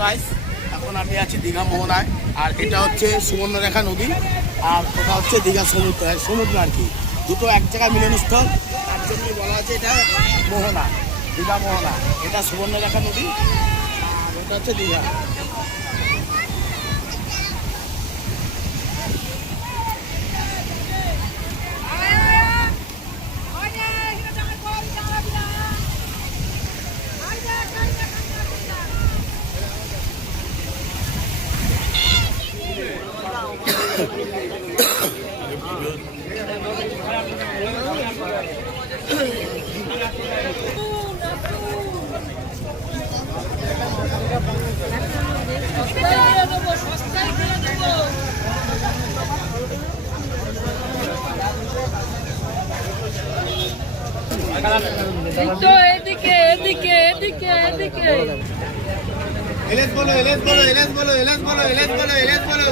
Guys এখন আমি আছি দীঘা মোহনায়, আর এটা হচ্ছে সুবর্ণরেখা নদী, আর ওটা হচ্ছে দীঘা সমুদ্র আর কি, দুটো এক জায়গায় মিলনস্থল। তার জন্যই বলা হচ্ছে এটা মোহনা, দীঘা মোহনা। এটা সুবর্ণরেখা নদী, আর ওটা হচ্ছে দীঘা। এদিকে এদিকে এদিকে এদিকে এলেস বলো, এলেস বলো, এলেস বলো, এলেস বলো, এলেস বলো, এলেস বলো।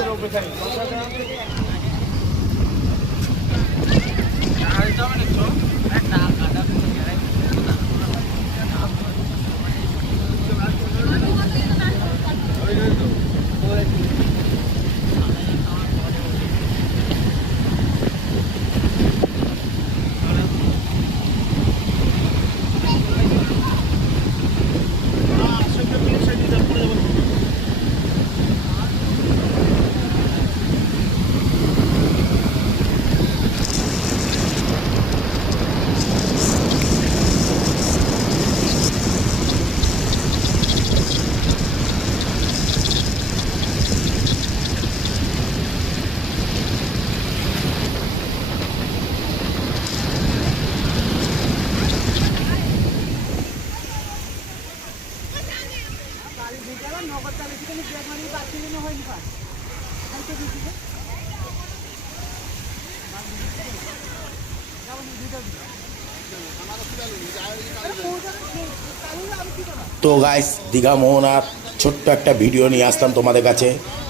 তো গাইস, দীঘা মোহনার ছোট্ট একটা ভিডিও নিয়ে আসলাম তোমাদের কাছে।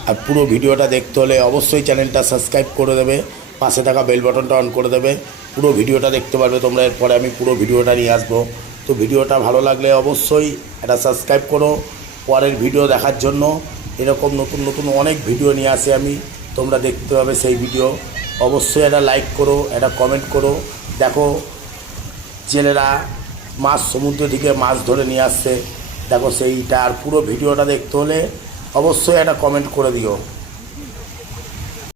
আর পুরো ভিডিওটা দেখতে হলে অবশ্যই চ্যানেলটা সাবস্ক্রাইব করে দেবে, পাশে থাকা বেল বাটনটা অন করে দেবে। পুরো ভিডিওটা দেখতে পারবে তোমরা। এরপরে আমি পুরো ভিডিওটা নিয়ে আসবো। তো ভিডিওটা ভালো লাগলে অবশ্যই একটা সাবস্ক্রাইব করো পরের ভিডিও দেখার জন্য। এরকম নতুন নতুন অনেক ভিডিও নিয়ে আসি আমি, তোমরা দেখতে পাবে সেই ভিডিও। অবশ্যই একটা লাইক করো, একটা কমেন্ট করো। দেখো জেলেরা মাছ সমুদ্র থেকে মাছ ধরে নিয়ে আসছে, দেখো সেইটা। আর পুরো ভিডিওটা দেখতে হলে অবশ্যই একটা কমেন্ট করে দিও।